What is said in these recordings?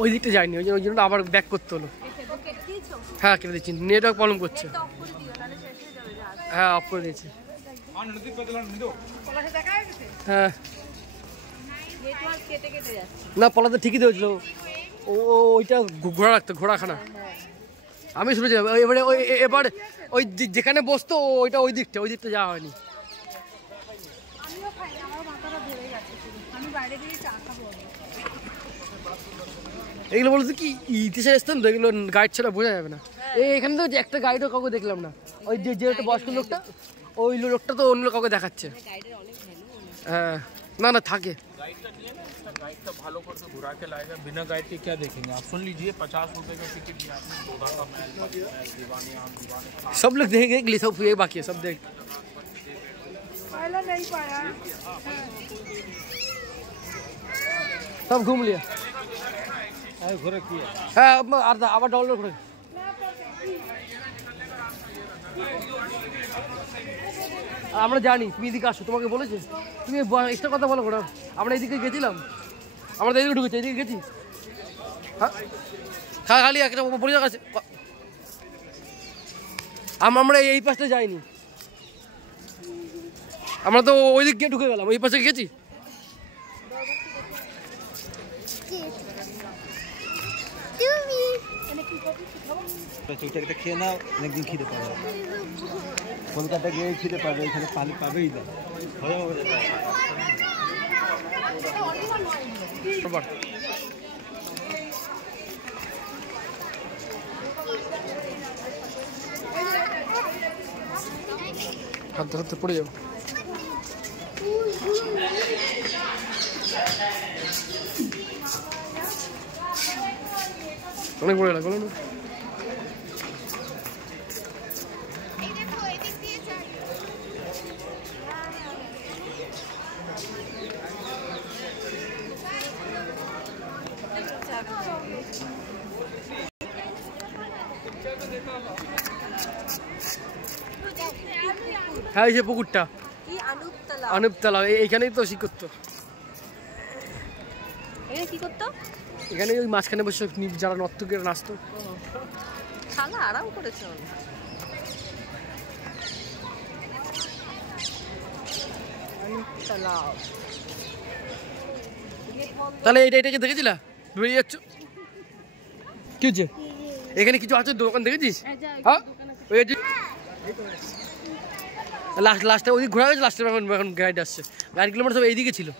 ওই দিকটা যায়নি, ওই জন্য আবার ব্যাক করতে হলো। হ্যাঁ কেটে দিচ্ছি, নেটওয়ার্ক প্রবলেম করছে। হ্যাঁ অফ করে দিয়েছি। হ্যাঁ না পলাতে ঠিকই দিয়েছিল, ওইটা ঘোড়া রাখতো, ঘোড়াখানা। আমি শুনেছি এবারে এবার ওই যেখানে বসতো ওইটা ওই দিকটা যাওয়া হয়নি। এগুলো বলতে কি ইতিহাসের স্থান তো, এগুলো গাইড ছাড়া বোঝা যাবে না। এখানে তো একটা গাইডও কাউকে দেখলাম না, ওই যে একটা বয়স্ক লোকটা, ওই লোকটা তো অন্য কাউকে দেখাচ্ছে। হ্যাঁ না না থাকে। भालो करके घुरा के लाएगा, बिना गाइड के क्या देखेंगे आप। सुन लीजिए 50 रुपए का टिकट दिया आपने, तोता का महल, दीवानी आम दीवानी सब लोग देखेंगे, सब ये बाकी है, सब देख नहीं पाया, सब घूम लिया। घुरे किया হ্যাঁ আবার ডাউনলোড করে। আমরা জানি তুমি এদিকে আসো, তোমাকে বলেছে, তুমি এক্সট্রা কথা বলো না। আমরা এদিকে গেছিলাম, আমরা এদিকে ঢুকেছি, এদিকে গেছি। হ্যাঁ খালি একটা পরিচয় আছে, আমরা এই পাশটা যাইনি, আমরা তো ওই দিক গিয়ে ঢুকে গেলাম, ওই পাশে গেছি। খেয়ে নাও, অনেকদিন খিদে পাবে, কলকাতা গিয়ে খিদে পাবে, এখানে পানি পাবেই না। হাতে হাতে পড়ে যাও। অনেক বড় লাগলো না? হ্যাঁ এই যে পুকুরটা অনুপতলা, এইখানেই তো শি করতো। কি করতো? এখানে ওই মাঝখানে বসে যারা নর্তকীরা নাচতো। শালা আরাম করেছে। তাহলে এটাকে দেখেছিলা? বেরিয়ে যাচ্ছ কি হচ্ছে? এখানে কিছু আছে দোকান দেখেছিস? হ্যাঁ লাস্টে ওইদিক ঘোরা গেছে, লাস্টে এখন গাইড আসছে। গাইডগুলো মানে সব এইদিকে ছিল।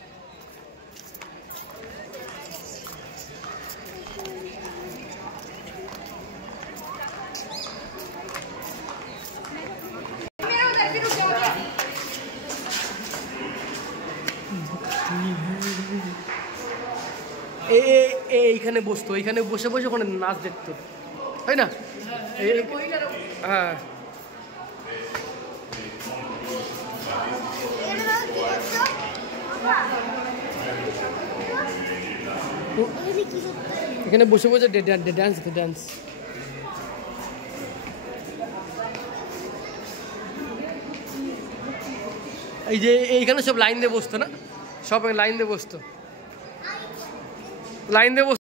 এইখানে বসতো, এইখানে বসে বসে ওখানে নাচ দেখতো, তাই না? হ্যাঁ এখানে বসে বসে ডান্স ডান্স। এই যে এইখানে সব লাইন দিয়ে বসতো না, সব লাইন দিয়ে বসতো, লাইন দিয়ে বসতো।